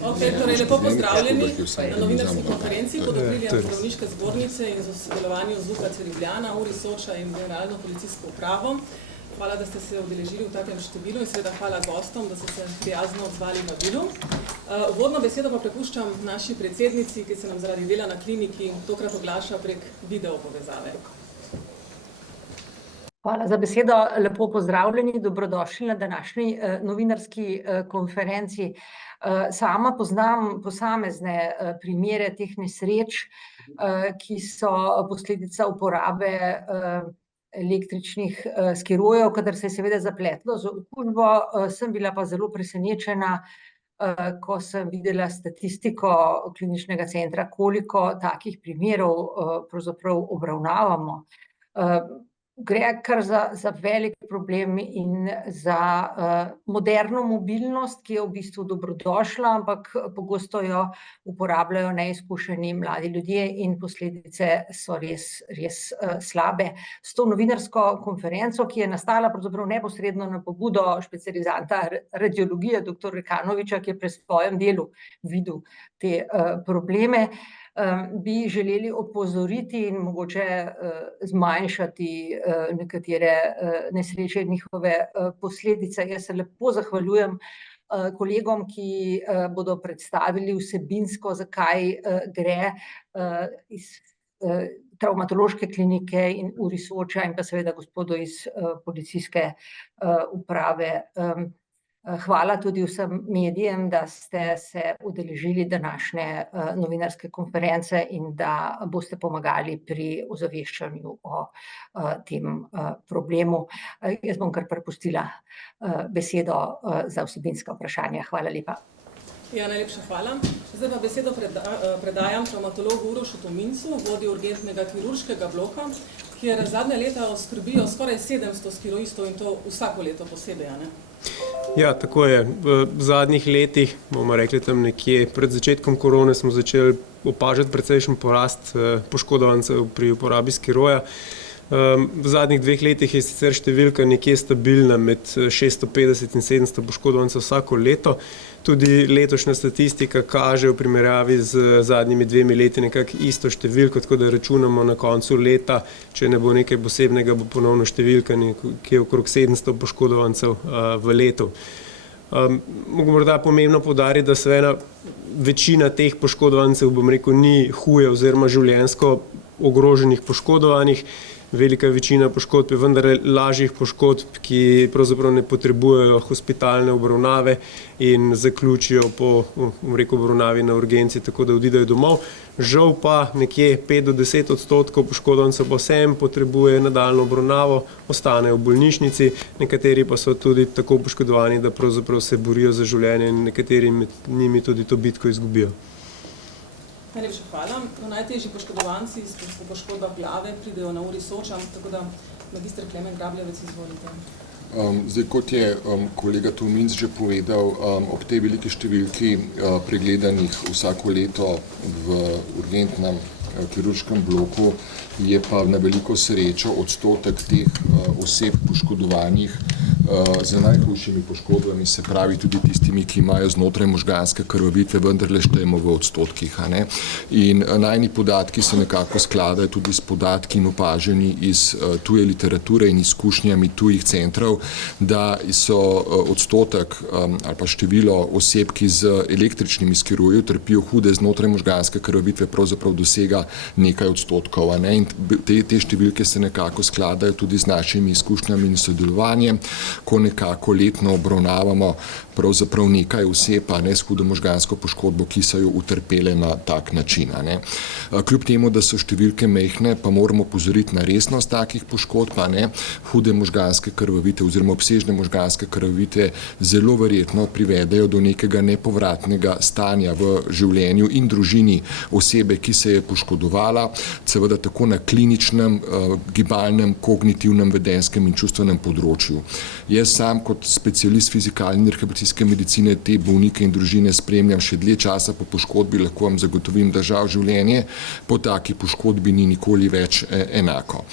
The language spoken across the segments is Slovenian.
Torej lepo pozdravljeni na novinarski konferenci pod okriljem Zdravniške zbornice in v sodelovanju z UKC Ljubljana, URI Soča in Generalno policijsko upravo. Hvala, da ste se udeležili v takem številu in seveda hvala gostom, da so se prijazno odzvali vabilu. Uvodno besedo pa prepuščam naši predsednici, ki se nam zaradi dela na kliniki tokrat oglaša prek video povezave. Hvala za besedo, lepo pozdravljeni, dobrodošli na današnji novinarski konferenci. Sama poznam posamezne primere teh nesreč, ki so posledica uporabe električnih skirojev, kadar se je seveda zapletlo z okužbo. Sem bila pa zelo presenečena, ko sem videla statistiko kliničnega centra, koliko takih primerov pravzaprav obravnavamo. Gre kar za velik problem in za moderno mobilnost, ki je v bistvu dobrodošla, ampak pogosto jo uporabljajo neizkušeni mladi ljudje in posledice so res slabe. S to novinarsko konferenco, ki je nastala pravzaprav neposredno na pobudo specializanta radiologije, dr. Rekanoviča, ki je pri svojem delu videl te probleme, bi želeli opozoriti in mogoče zmanjšati nekatere nesreče in njihove posledice. Jaz se lepo zahvaljujem kolegom, ki bodo predstavili vsebinsko, zakaj gre iz travmatološke klinike in URI Soča in pa seveda gospodu iz policijske uprave. Hvala tudi vsem medijem, da ste se udeležili današnje novinarske konference in da boste pomagali pri ozaveščanju o tem problemu. Jaz bom kar prepustila besedo za vsebinska vprašanja. Hvala lepa. Ja, najlepša hvala. Zdaj pa besedo predajam travmatologu Urošu Tomincu, vodji urgentnega kirurškega bloka, kjer zadnje leta oskrbijo skoraj 700 skiroistov in to vsako leto posebej, a ne? Ja, tako je. V zadnjih letih, bomo rekli tam nekje pred začetkom korone, smo začeli opažati precejšen porast poškodovancev pri uporabi skiroja. V zadnjih 2 letih je sicer številka nekje stabilna med 650 in 700 poškodovancev vsako leto. Tudi letošnja statistika kaže v primerjavi z zadnjimi 2 leti nekako isto številko, tako da računamo na koncu leta, če ne bo nekaj posebnega, bo ponovno številka, ki je okrog 700 poškodovancev v letu. Morda pomembno poudariti, da seveda večina teh poškodovancev, bom rekel, ni huje oziroma življenjsko ogroženih poškodovanih. Velika večina poškodb je vendar lažjih poškodb, ki pravzaprav ne potrebujejo hospitalne obravnave in zaključijo po obravnavi na urgenci, tako da odidejo domov. Žal pa nekje 5 do 10% poškodovancev pa vsem potrebuje nadaljnjo obravnavo, ostanejo v bolnišnici, nekateri pa so tudi tako poškodovani, da pravzaprav se borijo za življenje in nekateri med njimi tudi to bitko izgubijo. Najlepša hvala. Najtežji poškodovanci s poškodba glave pridejo na URI Soča, tako da magister Klemen Grabljevec, izvolite. Zdaj, kot je kolega Tominc že povedal, ob tej veliki številki pregledanih vsako leto v urgentnem kirurškem bloku je pa na veliko srečo odstotek teh oseb poškodovanih z najhujšimi poškodbami, se pravi tudi tistimi, ki imajo znotraj možganske krvavitve, vendarle štejemo v odstotkih. In najni podatki se nekako skladajo tudi s podatki in opaženi iz tuje literature in izkušnjami tujih centrov, da so odstotek ali pa število oseb, ki z električnimi skiroji trpijo hude znotraj možganske krvavitve, pravzaprav dosega nekaj odstotkov. In te številke se nekako skladajo tudi z našimi izkušnjami in sodelovanjem, ko nekako letno obravnavamo pravzaprav nekaj oseb s hudo možgansko poškodbo, ki so jo utrpele na tak način. Kljub temu, da so številke majhne, pa moramo opozoriti na resnost takih poškodb. Hude možganske krvavitve oziroma obsežne možganske krvavitve zelo verjetno privedejo do nekega nepovratnega stanja v življenju in družini osebe, ki se je poškodovala, seveda tako na kliničnem, gibalnem, kognitivnem, vedenskem in čustvenem področju. Jaz sam kot specialist fizikalne in rehabilitacijske medicine te bolnike in družine spremljam še dlje časa po poškodbi, lahko vam zagotovim, da žal življenje po taki poškodbi ni nikoli več enako.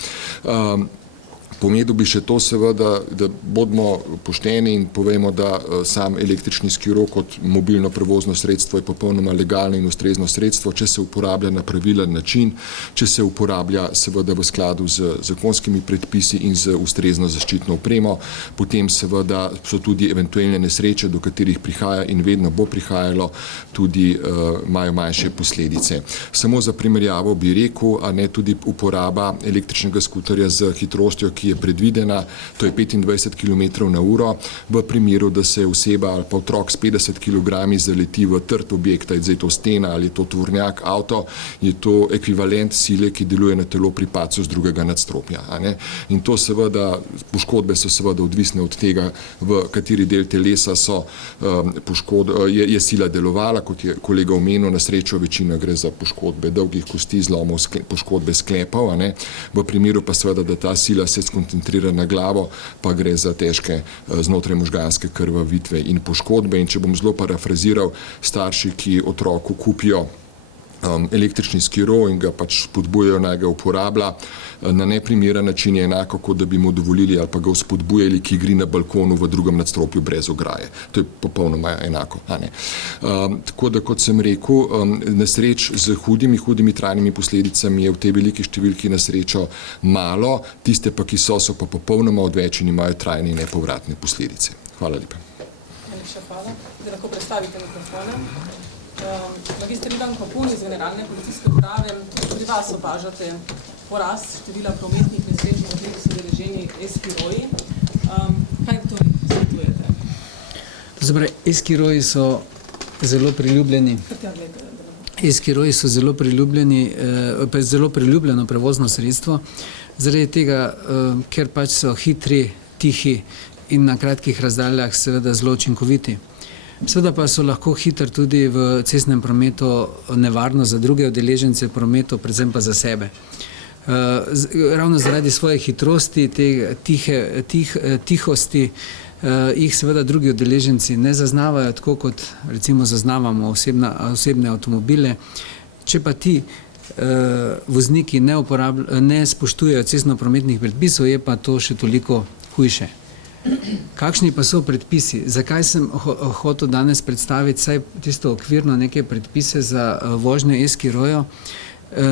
Povedal bi še to seveda, da bodimo pošteni in povemo, da sam električni skiro kot mobilno prevozno sredstvo je popolnoma legalno in ustrezno sredstvo, če se uporablja na pravilen način, če se uporablja seveda v skladu z zakonskimi predpisi in z ustrezno zaščitno opremo, potem seveda so tudi eventualne nesreče, do katerih prihaja in vedno bo prihajalo, tudi imajo manjše posledice. Samo za primerjavo bi rekel, a ne tudi uporaba električnega skuterja z hitrostjo, ki je predvidena, to je 25 km na uro, v primeru, da se oseba ali pa otrok s 50 kg zaleti v trd objekt, je to stena ali je to tovornjak, avto, je to ekvivalent sile, ki deluje na telo pri padcu z drugega nadstropja. In to seveda, poškodbe so seveda odvisne od tega, v kateri del telesa je sila delovala, kot je kolega omenil, na srečo večina gre za poškodbe dolgih kosti, zlomov, poškodbe sklepov, v primeru pa seveda, da ta sila se koncentrira na glavo, pa gre za težke znotraj možganske krvavitve in poškodbe. In če bom zelo parafraziral, starši, ki otroku kupijo električni skiro in ga pač spodbujajo, naj ga uporablja na neprimeren način, je enako, kot da bi mu dovolili ali pa ga spodbujali, ki igri na balkonu v drugem nadstropju brez ograje. To je popolnoma enako. Tako da, kot sem rekel, nesreč z hudimi trajnimi posledicami je v tej veliki številki na srečo malo, tiste pa, ki so pa popolnoma odveč in imajo trajne in nepovratne posledice. Hvala lepa. Najlepša hvala. Da lahko predstavite mikrofone. Magister Ivan Kapun iz Generalne policijske uprave, pri vas opažate porast števila prometnih nesreč, v katerih so udeleženi e-skiroji. Kaj to svetujete? E-skiroji so zelo priljubljeni. E-skiroji so zelo priljubljeni, zelo priljubljeno prevozno sredstvo, zaradi tega, ker pač so hitri, tihi in na kratkih razdaljah seveda zelo učinkoviti. Seveda pa so lahko hitri tudi v cestnem prometu nevarno za druge udeležence v prometu, predvsem pa za sebe. Ravno zaradi svoje hitrosti, te tihosti, jih seveda drugi udeleženci ne zaznavajo, tako kot recimo zaznavamo osebne avtomobile. Če pa ti vozniki ne spoštujejo cestno-prometnih predpisov, je pa to še toliko hujše. Kakšni pa so predpisi? Zakaj sem hotel danes predstaviti vsaj tisto okvirno neke predpise za vožnjo e-skirojev?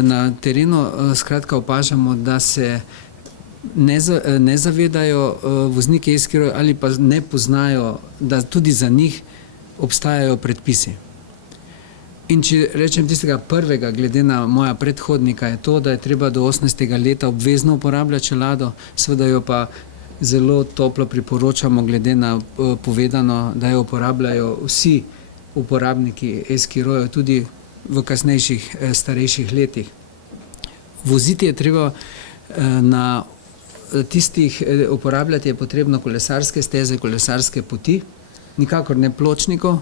Na terenu skratka opažamo, da se ne zavedajo vozniki e-skirojev ali pa ne poznajo, da tudi za njih obstajajo predpisi. In če rečem tistega prvega, glede na moja predhodnika, je to, da je treba do 18. leta obvezno uporabljati čelado, seveda jo pa zelo toplo priporočamo, glede na povedano, da jo uporabljajo vsi uporabniki e-skirojev, tudi v kasnejših, starejših letih. Voziti je treba na tistih, uporabljati je potrebno kolesarske steze, kolesarske poti, nikakor ne pločnikov.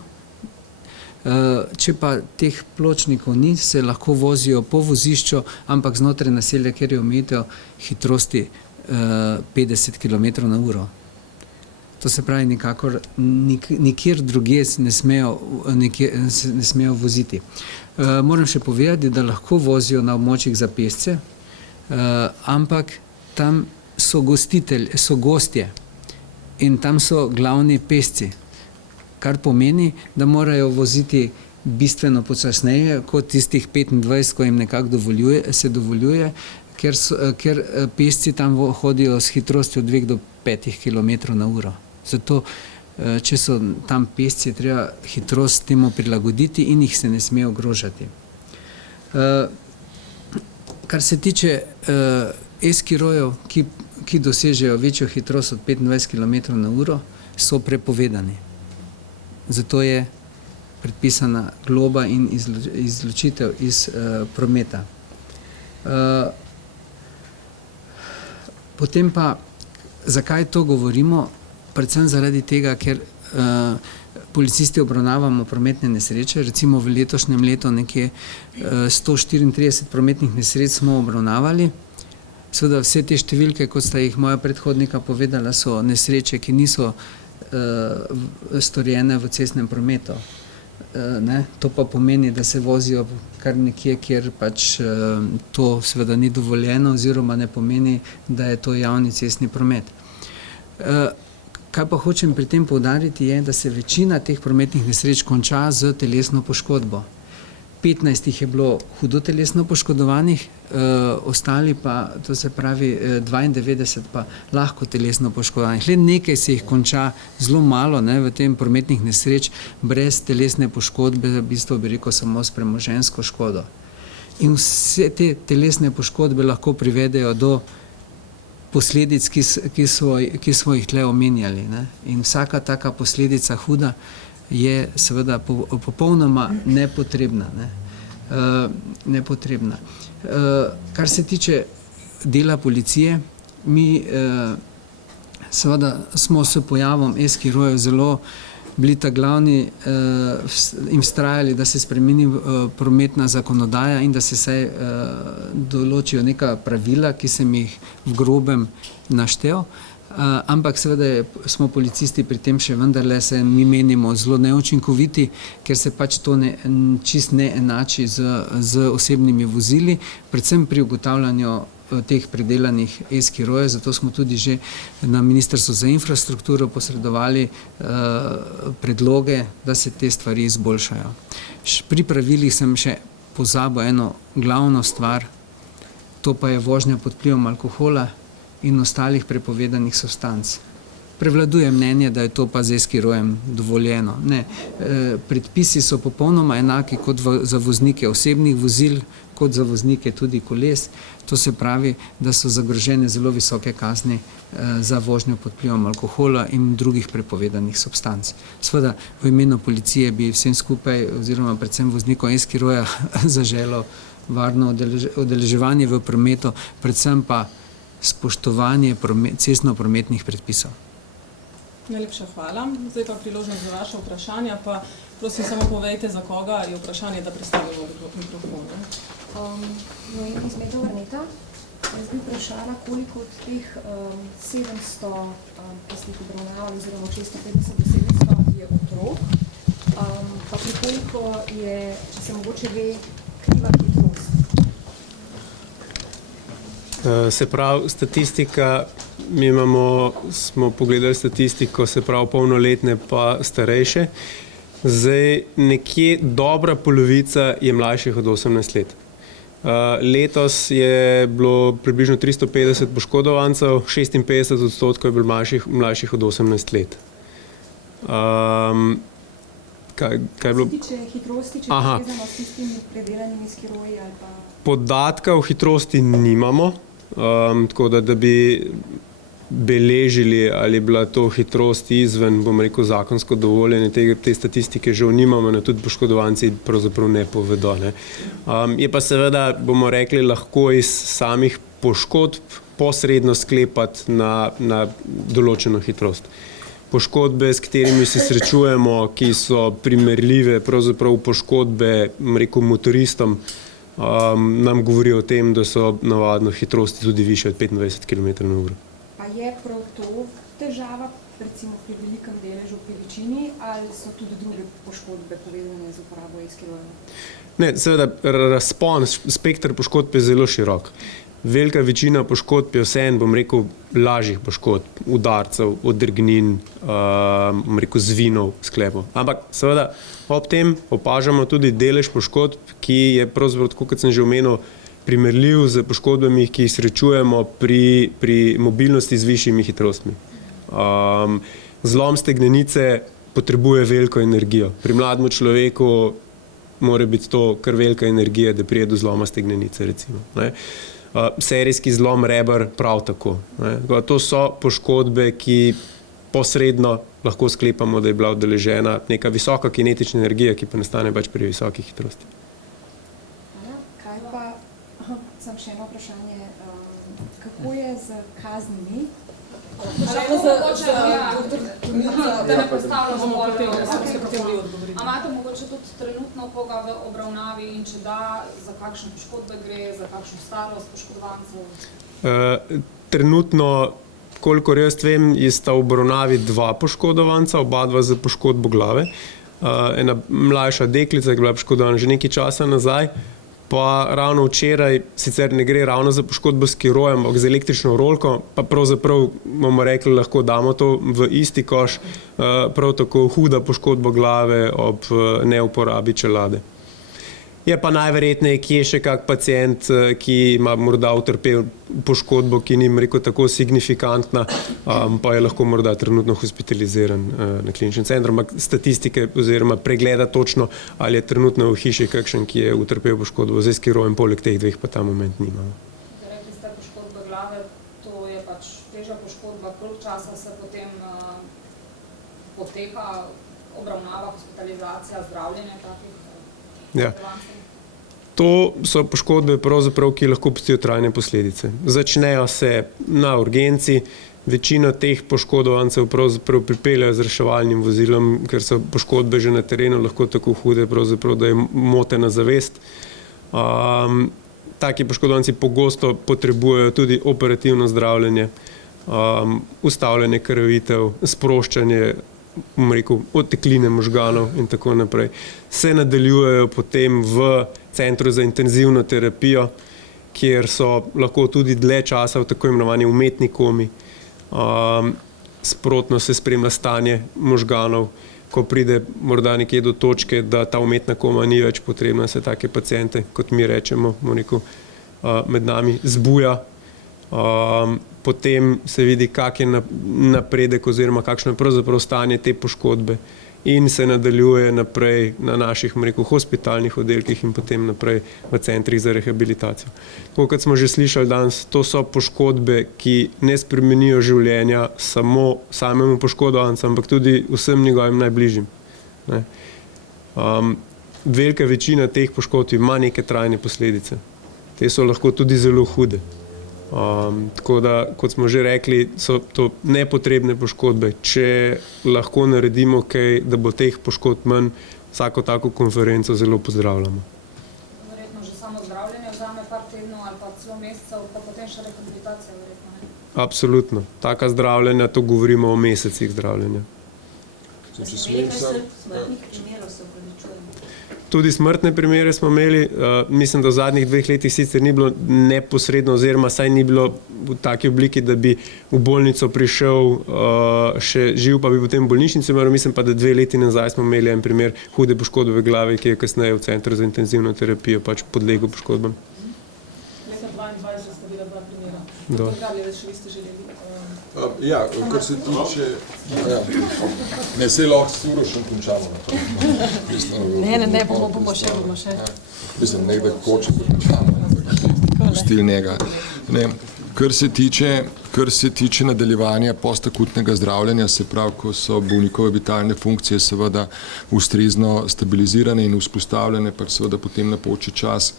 Če pa teh pločnikov ni, se lahko vozijo po vozišču, ampak znotraj naselja, kjer je omejitev hitrosti 50 km na uro. To se pravi, nikakor nikjer drugje ne smejo voziti. Moram še povedati, da lahko vozijo na območjih za pešce, ampak tam so gostje in tam so glavni pešci, kar pomeni, da morajo voziti bistveno počasneje kot tistih 25, ko jim nekako se dovoljuje, ker pešci tam hodijo s hitrostjo 2 do 5 km na uro. Zato, če so tam pešci, treba hitrost temu prilagoditi in jih se ne sme ogrožati. Kar se tiče e-skirojev, ki dosežejo večjo hitrost od 25 km na uro, so prepovedani. Zato je predpisana globa in izločitev iz prometa. Potem pa, zakaj to govorimo? Predvsem zaradi tega, ker policisti obravnavamo prometne nesreče. Recimo v letošnjem letu nekje 134 prometnih nesreč smo obravnavali. Seveda vse te številke, kot sta jih moja predhodnika povedala, so nesreče, ki niso storjene v cestnem prometu. ne, to pa pomeni, da se vozijo kar nekje, kjer pač to seveda ni dovoljeno oziroma ne pomeni, da je to javni cestni promet. Kaj pa hočem pri tem poudariti je, da se večina teh prometnih nesreč konča z telesno poškodbo. 15 jih je bilo hudo telesno poškodovanih, ostali pa, to se pravi 92 pa lahko telesno poškodovanih. Le nekaj se jih konča zelo malo, ne, v tem prometnih nesreč brez telesne poškodbe, v bistvu bi rekel samo s premoženjsko škodo. In vse te telesne poškodbe lahko privedejo do posledic, ki smo jih tle omenjali, ne. In vsaka taka posledica huda je seveda popolnoma nepotrebna. Nepotrebna. Kar se tiče dela policije, mi seveda smo s pojavom e-skirojev zelo bili ta glavni in vztrajali, da se spremeni prometna zakonodaja in da se saj določijo neka pravila, ki sem jih v grobem naštel. Ampak seveda smo policisti pri tem še vendarle se mi menimo zelo neučinkoviti, ker se pač to čist ne enači z osebnimi vozili, predvsem pri ugotavljanju teh predelanih e-skirojev, zato smo tudi že na Ministrstvu za infrastrukturo posredovali predloge, da se te stvari izboljšajo. Pri pravilih sem še pozabil eno glavno stvar, to pa je vožnja pod vplivom alkohola in ostalih prepovedanih substanc. Prevladuje mnenje, da je to pa z e-skirojem dovoljeno. Ne, predpisi so popolnoma enaki kot za voznike osebnih vozil, kot za voznike tudi koles. To se pravi, da so zagrožene zelo visoke kazni za vožnjo pod vplivom alkohola in drugih prepovedanih substanc. Seveda, v imenu policije bi vsem skupaj, oziroma predvsem voznikom e-skiroja zaželo varno udeleževanje v prometu, predvsem pa spoštovanje cestno-prometnih predpisov. Najlepša hvala. Zdaj pa priložnost za vaše vprašanja, pa prosim samo povejte, za koga je vprašanje, da predstavimo mikrofon. Noemi iz Medoverneta. Jaz bi vprašala, koliko od teh 700, ki ste jih obravnavali, oziroma 650 do 700 je otrok, pa pri koliko je, če se mogoče ve, kriva hitrost. Se pravi, statistika, mi smo pogledali statistiko, se pravi polnoletne pa starejše. Zdaj, nekje dobra polovica je mlajših od 18 let. Letos je bilo približno 350 poškodovancev, 56% je bilo mlajših od 18 let. Kaj je bilo? Se tiče hitrosti, če je povezano s tistimi predelanimi skiroji ali pa... Podatka o hitrosti nimamo, tako da bi beležili, ali je bila to hitrost izven, bom rekel, zakonsko dovoljene, te statistike žal nimamo, tudi poškodovanci pravzaprav ne povedo. Ne. Je pa seveda, bomo rekli, lahko iz samih poškodb posredno sklepati na določeno hitrost. Poškodbe, s katerimi se srečujemo, ki so primerljive pravzaprav poškodbe, rekel, motoristom, nam govori o tem, da so navadno hitrosti tudi više od 25 km/h. Pa je prav to težava, recimo pri velikem deležu, pri večini, ali so tudi druge poškodbe povezane z uporabo e-skirojev? Ne, seveda, razpon, spektr poškodb je zelo širok. Velika večina poškodb je vseeno, bom rekel, lažjih poškodb, udarcev, odrgnin, bom rekel, zvinov, sklepov. Ampak seveda ob tem opažamo tudi delež poškodb, ki je pravzaprav, tako kot sem že omenil, primerljiv z poškodbami, ki jih srečujemo pri mobilnosti z višjimi hitrostmi. Zlom stegnenice potrebuje veliko energijo. Pri mlademu človeku mora biti to kar velika energija, da pride do zloma stegnenice, recimo. Ne. Serijski zlom reber prav tako. Ne. To so poškodbe, ki posredno lahko sklepamo, da je bila udeležena neka visoka kinetična energija, ki pa nastane pač pri visoki hitrosti. Kaj pa, sem še eno vprašanje, kako je z kaznimi? Imate mogoče tudi trenutno koga v obravnavi in če da, za kakšne poškodbe gre, za kakšno starost poškodovancev? Trenutno, kolikor jaz vem, sta v obravnavi 2 poškodovanca, oba za poškodbo glave. ena mlajša deklica, ki je bila poškodovana že nekaj časa nazaj, pa ravno včeraj, sicer ne gre ravno za poškodbo skiroja, ampak za električno rolko, pa pravzaprav, bomo rekli, lahko damo to v isti koš, prav tako huda poškodba glave ob neuporabi čelade. Je pa najverjetneje, kje še kak pacient, ki ima morda utrpel poškodbo, ki ni rekel tako signifikantna, pa je lahko morda trenutno hospitaliziran na kliničnem centru. Ampak statistike oziroma pregleda točno, ali je trenutno v hiši kakšen, ki je utrpel poškodbo z skirojem, poleg teh dveh pa ta moment nima. Rekli ste poškodba glave, to je pač težja poškodba, koliko časa se potem poteka obravnava, hospitalizacija, zdravljenje takih? Ja. To so poškodbe, pravzaprav, ki lahko pustijo trajne posledice. Začnejo se na urgenci, večino teh poškodovancev pravzaprav pripeljejo z reševalnim vozilom, ker so poškodbe že na terenu lahko tako hude, pravzaprav, da je motena zavest. Taki poškodovanci pogosto potrebujejo tudi operativno zdravljenje, ustavljanje krvavitev, sproščanje otekline možganov in tako naprej. Se nadaljujejo potem v centru za intenzivno terapijo, kjer so lahko tudi dlje časa v tako imenovani umetni komi. Sprotno se spremlja stanje možganov, ko pride morda nekje do točke, da ta umetna koma ni več potrebna, se take paciente, kot mi rečemo, med nami zbuja. Potem se vidi, kak je napredek oziroma kakšno je pravzaprav stanje te poškodbe in se nadaljuje naprej na naših, hospitalnih oddelkih in potem naprej v centrih za rehabilitacijo. Tako kot smo že slišali danes, to so poškodbe, ki ne spremenijo življenja samo samemu poškodovancu, ampak tudi vsem njegovim najbližjim. Velika večina teh poškodb ima neke trajne posledice. Te so lahko tudi zelo hude. Tako da, kot smo že rekli, so to nepotrebne poškodbe. Če lahko naredimo kaj, da bo teh poškodb manj, vsako tako konferenco zelo pozdravljamo. Verjetno že samo zdravljenje vzame par tednov ali pa celo mesecev, pa potem še rehabilitacija verjetno, ne? Absolutno. Taka zdravljenja, to govorimo o mesecih zdravljenja. Tudi smrtne primere smo imeli, mislim, da v zadnjih 2 letih sicer ni bilo neposredno oziroma saj ni bilo v taki obliki, da bi v bolnico prišel še živ, pa bi potem v bolnišnici umrl. Mislim pa, da 2 leti nazaj smo imeli en primer hude poškodbe glave, ki je kasneje v centru za intenzivno terapijo pač podlegel poškodbam. Leta 2022 sta bila 2 primera. Dobro. Kaj še vi ste želeli? Ja, kar se tiče... Ne, sej lahko s Urošem končamo. Ne, bomo še. Mislim, nekdaj hoče, da končamo. Pustil njega. Kar se tiče nadaljevanja postakutnega zdravljenja, se pravi, ko so bolnikove vitalne funkcije seveda ustrezno stabilizirane in vzpostavljene, pač seveda potem napoči čas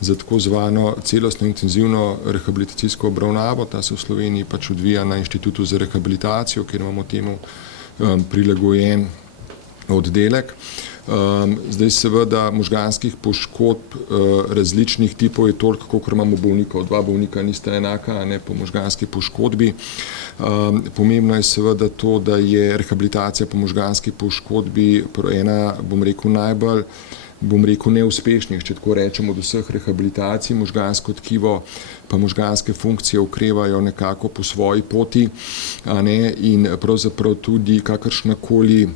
za tako zvano celostno intenzivno rehabilitacijsko obravnavo. Ta se v Sloveniji pač odvija na Inštitutu za rehabilitacijo, kjer imamo temu prilagojen oddelek. Zdaj seveda možganskih poškodb različnih tipov je toliko, kolikor imamo bolnikov. 2 bolnika nista enaka, ne, po možganski poškodbi. Pomembno je seveda to, da je rehabilitacija po možganski poškodbi ena, najbolj neuspešnih, če tako rečemo, od vseh rehabilitacij. Možgansko tkivo pa možganske funkcije okrevajo nekako po svoji poti, in pravzaprav tudi kakršnakoli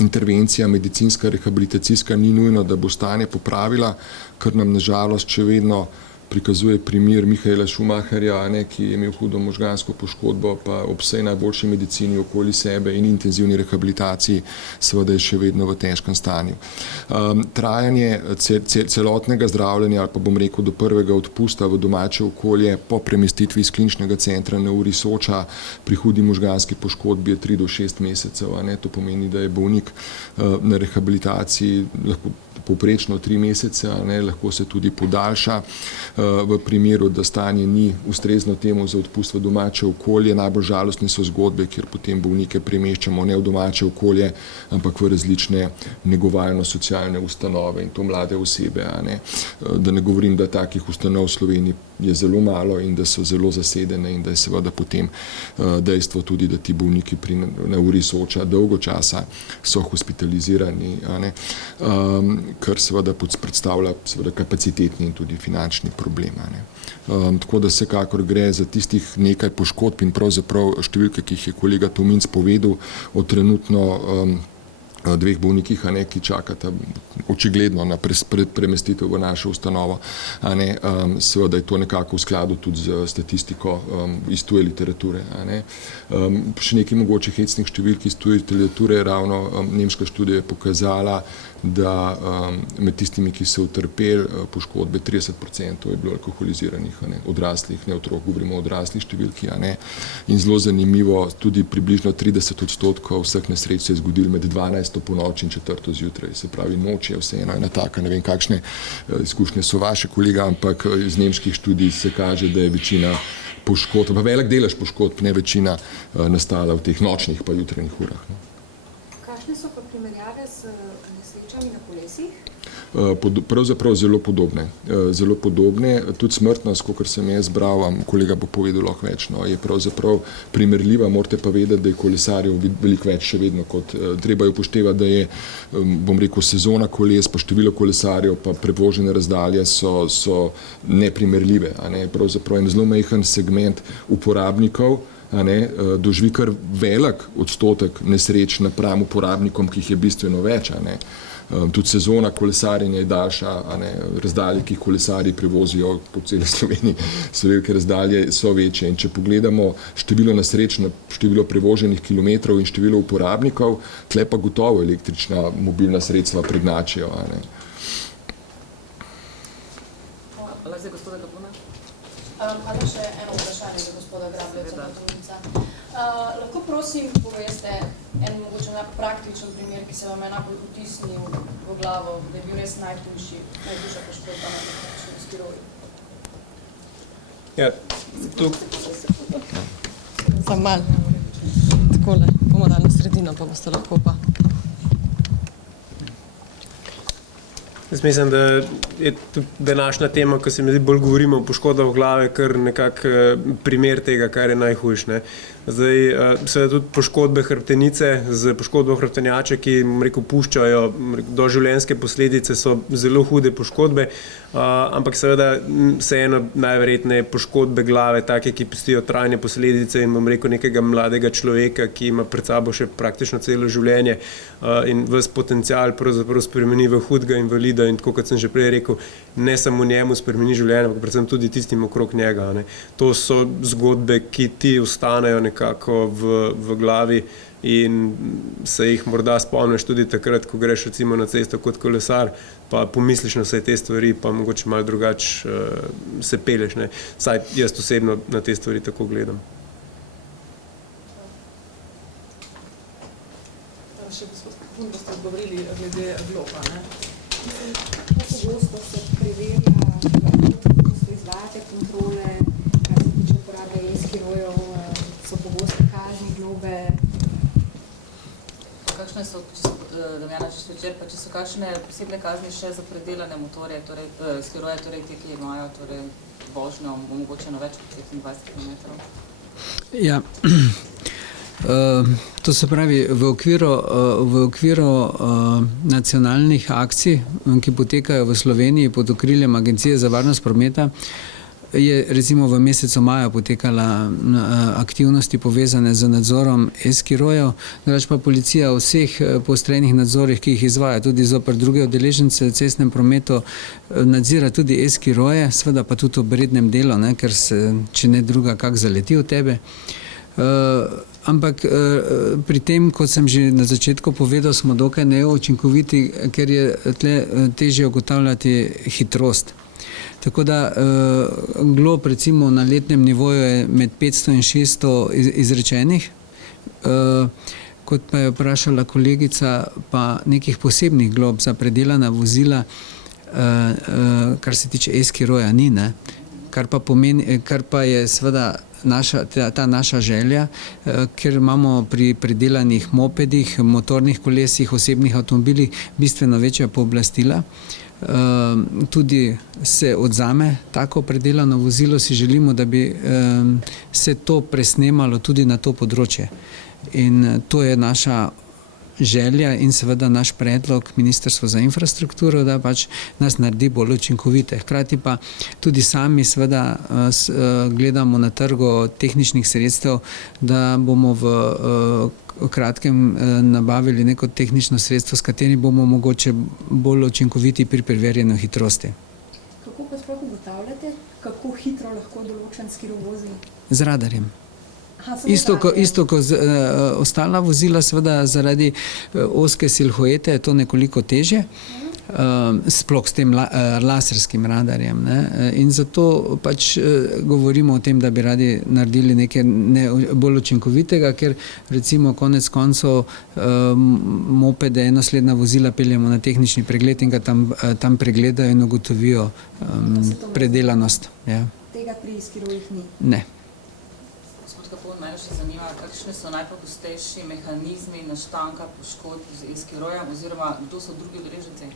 intervencija medicinska, rehabilitacijska ni nujno, da bo stanje popravila, kar nam nažalost še vedno prikazuje primer Mihaela Schumacherja, ki je imel hudo možgansko poškodbo, pa ob vsej najboljši medicini okoli sebe in intenzivni rehabilitaciji seveda je še vedno v težkem stanju. Trajanje celotnega zdravljenja, ali pa do prvega odpusta v domače okolje po premestitvi iz kliničnega centra na URI Soča pri hudi možganski poškodbi je 3 do 6 mesecev. To pomeni, da je bolnik na rehabilitaciji lahko povprečno 3 mesece, lahko se tudi podaljša v primeru, da stanje ni ustrezno temu za odpust v domače okolje. Najbolj žalostne so zgodbe, kjer potem bolnike premeščamo ne v domače okolje, ampak v različne negovalno-socialne ustanove in to mlade osebe. Da ne govorim, da takih ustanov v Sloveniji je zelo malo in da so zelo zasedene in da je seveda potem dejstvo tudi, da ti bolniki na URI Soča dolgo časa so hospitalizirani, kar seveda predstavlja kapacitetni in tudi finančni problem. Tako da vsekakor gre za tistih nekaj poškodb in pravzaprav številke, ki jih je kolega Tominc povedal o trenutno 2 bolnikih, ki čakata očigledno na premestitev v našo ustanovo. Seveda je to nekako v skladu tudi z statistiko iz tuje literature. Še nekaj mogoče hecnih številk iz tuje literature, ravno nemška študija je pokazala, da med tistimi, ki so utrpeli poškodbe, 30% je bilo alkoholiziranih, odraslih, ne otrok, govorimo o odraslih številki. In zelo zanimivo, tudi približno 30% vseh nesreč se je zgodilo med 12. po noči in 4. zjutraj. Se pravi, noč je vseeno ena taka, ne vem, kakšne izkušnje so vaše, kolega, ampak iz nemških študij se kaže, da je večina poškodb, pa velik delež poškodb, ne večina, nastala v teh nočnih pa jutranjih urah. Kakšne so pa primerjave z nesrečami na kolesih? Pravzaprav zelo podobne. Tudi smrtnost, kot sem jaz bral, kolega bo povedal lahko več, je pravzaprav primerljiva. Morate pa vedeti, da je kolesarjev veliko več še vedno kot treba je upoštevati, da je, bom rekel, sezona koles, pa število kolesarjev, pa prevožene razdalje so neprimerljive. Pravzaprav en zelo majhen segment uporabnikov doživi kar velik odstotek nesreč napram uporabnikom, ki jih je bistveno več. Tudi sezona kolesarjenja je daljša, razdalje, ki jih kolesarji prevozijo po celi Sloveniji, so velike razdalje, so večje. In če pogledamo število nesreč na število prevoženih kilometrov in število uporabnikov, tle pa gotovo električna mobilna sredstva prednjačijo. Hvala za gospoda Gabuna. Ali še eno vprašanje za gospoda Grabljeca. Lahko prosim poveste en mogoče praktičen primer, ki se vam je najbolj vtisnil v glavo, da je bil res najhujša poškodba na skiroju? Ja, Samo malo. Takole, bomo dali na sredino, pa boste lahko pa. Jaz mislim, da je tudi današnja tema, ko se mi zdi bolj govorimo o poškodbah glave, kar nekak primer tega, kar je najhujše. Zdaj, seveda tudi poškodbe hrbtenice z poškodbo hrbtenjače, ki puščajo doživljenjske posledice, so zelo hude poškodbe, ampak seveda vseeno najverjetneje poškodbe glave, take, ki pustijo trajne posledice in nekega mladega človeka, ki ima pred sabo še praktično celo življenje in ves potencial pravzaprav spremeni v hudega invalida in tako, kot sem že prej rekel, ne samo njemu spremeni življenje, ampak predvsem tudi tistim okrog njega. To so zgodbe, ki ti ostanejo nekako v glavi in se jih morda spomniš tudi takrat, ko greš recimo na cesto kot kolesar, pa pomisliš na vse te stvari, pa mogoče malo drugače se peleš. Saj jaz osebno na te stvari tako gledam. Še gospod Kapun, boste odgovorili glede globa, Pogosto se preverja, pogosto izvajate kontrole, kar se tiče uporabe e-skirojev, so pogosto kazni, globe. Kakšne so, Damjana Švečer, pa če so kakšne posebne kazni še za predelane motorje, skiroje, te, ki imajo vožnjo omogočeno več kot 25 km? Ja, to se pravi, v okviru nacionalnih akcij, ki potekajo v Sloveniji pod okriljem Agencije za varnost prometa, je recimo v mesecu maju potekala aktivnosti povezane z nadzorom e-skirojev, drugače pa policija v vseh poostrenih nadzorih, ki jih izvaja tudi zoper druge udeležence v cestnem prometu, nadzira tudi e-skiroje, seveda pa tudi ob rednem delu, ker se, če ne druga, kak zaleti v tebe. Ampak pri tem, kot sem že na začetku povedal, smo dokaj neučinkoviti, ker je tle težje ugotavljati hitrost. Tako da glob recimo na letnem nivoju je med 500 in 600 izrečenih. kot pa je vprašala kolegica, pa nekih posebnih glob za predelana vozila, kar se tiče e-skiroja, ni, ne? Kar pa je seveda ta naša želja, ker imamo pri predelanih mopedih, motornih kolesih, osebnih avtomobilih bistveno večja pooblastila. Tudi se odzame tako predelano vozilo, si želimo, da bi se to presnemalo tudi na to področje. In to je naša želja in seveda naš predlog Ministrstva za infrastrukturo, da pač nas naredi bolj učinkovite. Hkrati pa tudi sami seveda gledamo na trgu tehničnih sredstev, da bomo v kratkem nabavili neko tehnično sredstvo, s katerim bomo mogoče bolj učinkoviti pri preverjanju hitrosti. Kako pa sploh ugotavljate, kako hitro lahko določen skiro vozi? Z radarjem. Isto kot ostala vozila, seveda zaradi ozke silhuete je to nekoliko težje, sploh s tem laserskim radarjem. In zato pač govorimo o tem, da bi radi naredili nekaj bolj učinkovitega, ker recimo konec koncev mopede, enosledna vozila peljemo na tehnični pregled in ga tam pregledajo in ugotovijo predelanost. Tega pri skirojih ni? Ne. Mene še zanima, kakšni so najpogostejši mehanizmi nastanka poškodb z e-skirojem oziroma kdo so drugi udeleženci?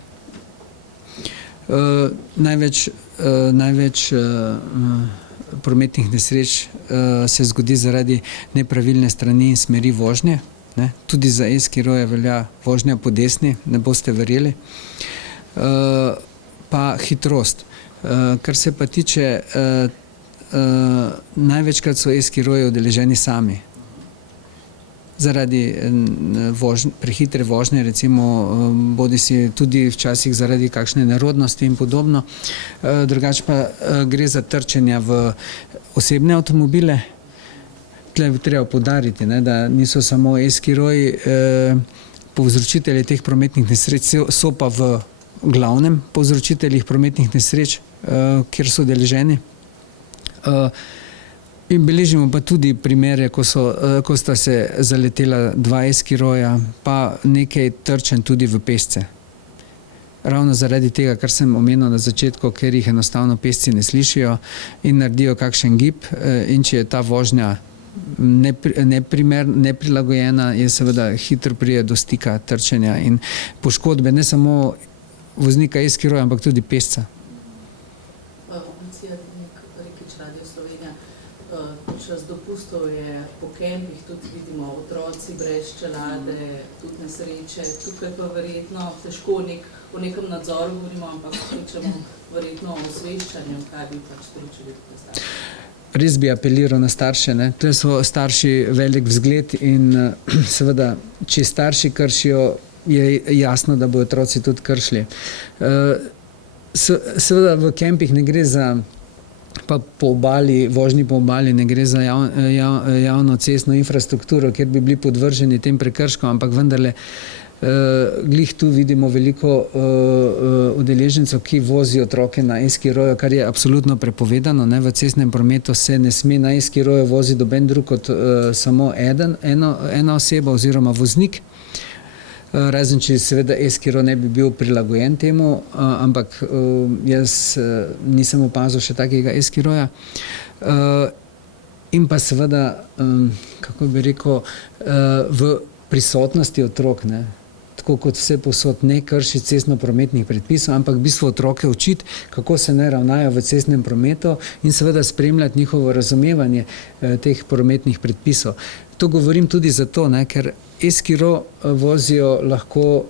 Največ prometnih nesreč se zgodi zaradi nepravilne strani in smeri vožnje. Tudi za e-skiroje velja vožnja po desni, ne boste verjeli. Pa hitrost. Kar se pa tiče največkrat so e-skiroji udeleženi sami. Zaradi prehitre vožnje, recimo, bodisi tudi včasih zaradi kakšne nerodnosti in podobno. Drugače pa gre za trčenja v osebne avtomobile. Tle bi treba poudariti, da niso samo e-skiroji povzročitelji teh prometnih nesreč, so pa v glavnem povzročiteljih prometnih nesreč, kjer so udeleženi. In beležimo pa tudi primere, ko sta se zaletela dva e-skiroja, pa nekaj trčen tudi v pešce. Ravno zaradi tega, kar sem omenil na začetku, ker jih enostavno pešci ne slišijo in naredijo kakšen gib, in če je ta vožnja neprilagojena, je seveda hitro pride do stika, trčenja in poškodbe ne samo voznika e-skiroja, ampak tudi pešca. Čas dopustov je po kempih, tudi vidimo otroci brez čelade, tudi nesreče. Tukaj pa verjetno težko o nekem nadzoru govorimo, ampak pričamo verjetno o osveščanju, kaj bi pač pričali tukaj starši. Res bi apeliral na starše. To so starši velik vzgled in seveda, če starši kršijo, je jasno, da bodo otroci tudi kršili. Seveda v kempih ne gre za pa po obali, vožnji po obali ne gre za javno cestno infrastrukturo, kjer bi bili podvrženi tem prekrškom, ampak vendarle glih tu vidimo veliko udeležencev, ki vozijo otroke na e-skiroju, kar je absolutno prepovedano. V cestnem prometu se ne sme na e-skiroju voziti noben drug kot samo ena oseba oziroma voznik. Razen, če seveda e-skiro ne bi bil prilagojen temu, ampak jaz nisem opazil še takega e-skiroja. In pa seveda, kako bi rekel, v prisotnosti otrok, tako kot vse povsod, ne krši cestno-prometnih predpisov, ampak v bistvu otroke učiti, kako se naj ravnajo v cestnem prometu in seveda spremljati njihovo razumevanje teh prometnih predpisov. To govorim tudi zato, ker e-skiro vozijo lahko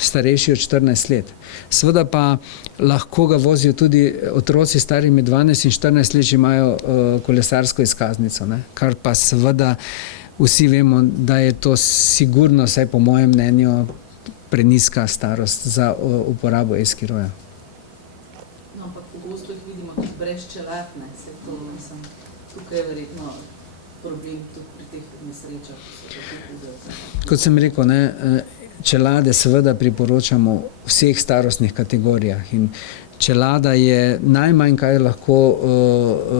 starejši od 14 let. Seveda pa lahko ga vozijo tudi otroci stari med 12 in 14 let, že imajo kolesarsko izkaznico, kar pa seveda vsi vemo, da je to sigurno, vsaj po mojem mnenju, prenizka starost za uporabo e-skiroja. No, ampak pogosto jih vidimo tudi brez čelad, se to mislim, tukaj je verjetno problem tudi pri teh nesrečah. Kot sem rekel, čelade seveda priporočamo v vseh starostnih kategorijah in čelada je najmanj, kaj lahko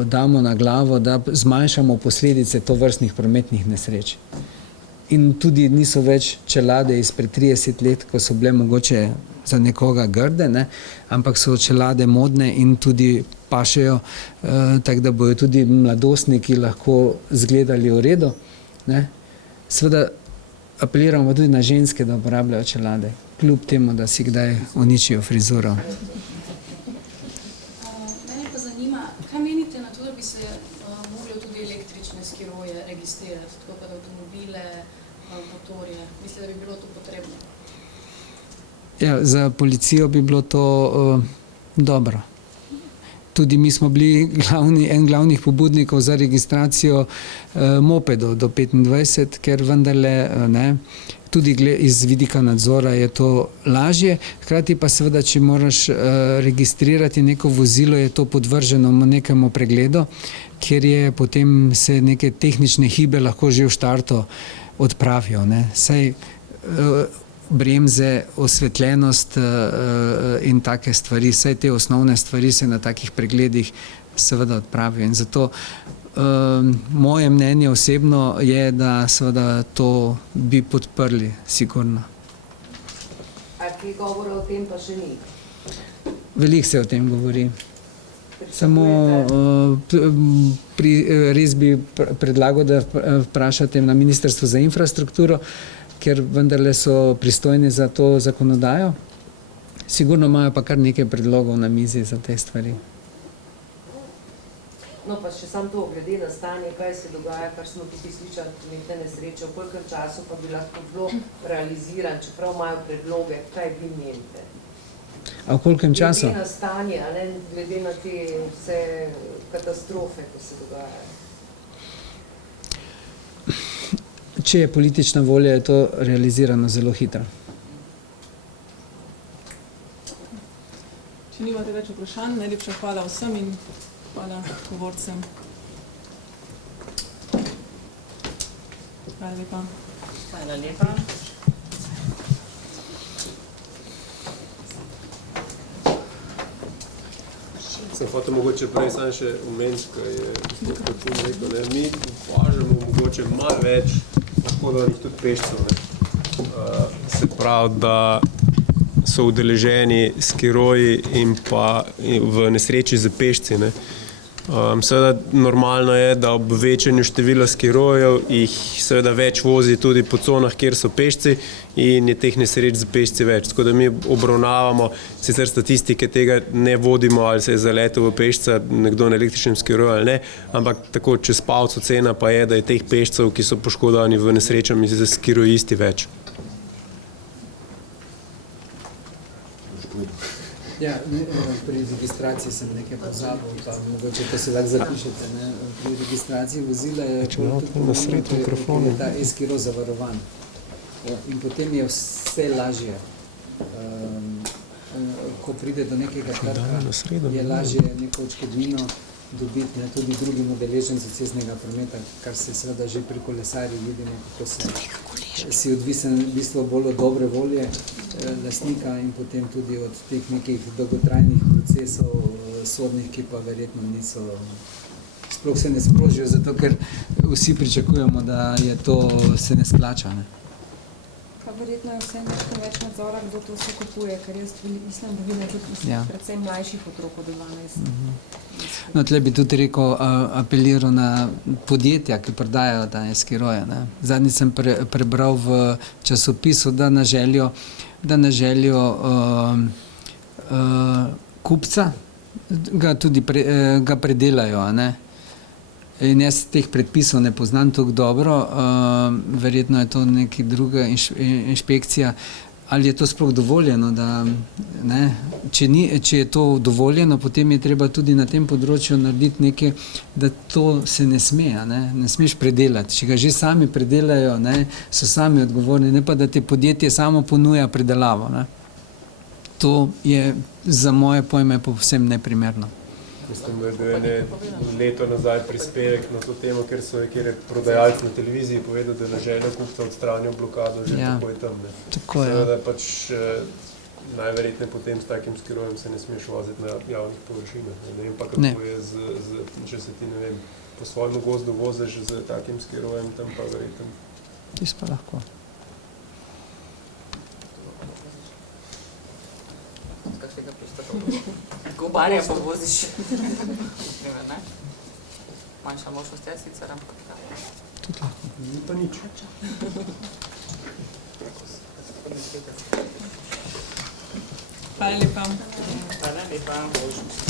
damo na glavo, da zmanjšamo posledice tovrstnih prometnih nesreč. In tudi niso več čelade izpred 30 let, ko so bile mogoče za nekoga grde, ne? Ampak so čelade modne in tudi pašejo, tako da bojo tudi mladostniki lahko zgledali v redu. Ne? Seveda apeliramo tudi na ženske, da uporabljajo čelade, kljub temu, da si kdaj uničijo frizuro. Mene pa zanima, kaj menite na to, da bi se morali tudi električne skiroje registrirati, tako kot avtomobile, motorje? Mislite, da bi bilo to potrebno? Ja, za policijo bi bilo to dobro. Tudi mi smo bili en glavnih pobudnikov za registracijo mopedov do 25, ker vendarle tudi iz vidika nadzora je to lažje. Hkrati pa seveda, če moraš registrirati neko vozilo, je to podvrženo nekemu pregledu, kjer je potem se neke tehnične hibe lahko že v štartu odpravijo. Saj bremze, osvetljenost in take stvari, vse te osnovne stvari se na takih pregledih seveda odpravijo. In zato moje mnenje osebno je, da seveda to bi podprli, sigurno. A kaj govora o tem pa še ni? Veliko se o tem govori. Samo res bi predlagal, da vprašate na Ministrstvo za infrastrukturo, ker vendarle so pristojni za to zakonodajo. Sigurno imajo pa kar nekaj predlogov na mizi za te stvari. No pa še sam to, glede na stanje, kaj se dogaja, kar smo tudi slišali, prometne nesreče, v kolikor času pa bi lahko bilo realiziran, čeprav imajo predloge, kaj vi menite? A v kolikem času? Glede na stanje, a ne glede na te vse katastrofe, ko se dogajajo. Če je politična volja, je to realizirano zelo hitro. Če nimate več vprašanj, najlepša hvala vsem in hvala govorcem. Hvala lepa. Hvala lepa. Sem hotel mogoče prej sam še omeniti, ko je gospod Kačun rekel, mi opažamo mogoče malo več poškodovanih tudi pešcev. Se pravi, da so udeleženi skiroji in pa v nesreči z pešci. Seveda normalno je, da ob večanju števila skirojev jih seveda več vozi tudi po conah, kjer so pešci in je teh nesreč z pešci več. Tako da mi obravnavamo, sicer statistike tega ne vodimo, ali se je zaletel v pešca nekdo na električnem skiroju ali ne, ampak tako čez palec ocena pa je, da je teh pešcev, ki so poškodovani v nesrečami z skirojisti več. Ja, pri registraciji sem nekaj pozabil, pa mogoče to se lahko zapišete. Pri registraciji vozila je ta e-skiro zavarovan. In potem je vse lažje. Ko pride do nekega trka, je lažje neko odškodnino dobiti tudi drugim udeležencem cestnega prometa, kar se seveda že pri kolesarju vidimo, kako si odvisen v bistvu bolj od dobre volje lastnika in potem tudi od teh nekih dolgotrajnih procesov sodnih, ki pa verjetno niso, sploh se ne sprožijo, zato ker vsi pričakujemo, da je to se ne splača. Pa verjetno je vse nekaj več nadzora, kdo to vse kupuje, ker jaz mislim, da vidim tudi predvsem mlajših otrok od 12. No, tle bi tudi rekel, apeliral na podjetja, ki prodajajo ta e-skiroje. Zadnjič sem prebral v časopisu, da na željo kupca ga predelajo. In jaz teh predpisov ne poznam tako dobro, verjetno je to neka druga inšpekcija. Ali je to sploh dovoljeno? Če je to dovoljeno, potem je treba tudi na tem področju narediti nekaj, da to se ne sme. Ne smeš predelati. Če ga že sami predelajo, so sami odgovorni, ne pa da te podjetje samo ponuja predelavo. To je za moje pojme povsem neprimerno. Mislim, da je bil leto nazaj prispevek na to temo, ker je prodajalec na televiziji povedal, da na željo kupca odstranijo blokado, že tako je tam. Tako je. Seveda pač najverjetneje potem s takim skirojem se ne smeš voziti na javnih površinah. Ne vem pa, kako Ne. je, če se ti, ne vem, po svojemu gozdu voziš z takim skirojem, tam pa verjetno. Tisto pa lahko. Kakšnega pristopa? Gobarja pa voziš. Primer, ne? Manjša možnost je sicer, ampak Tudi lahko. Ni pa nič. Hvala lepa. Hvala lepa.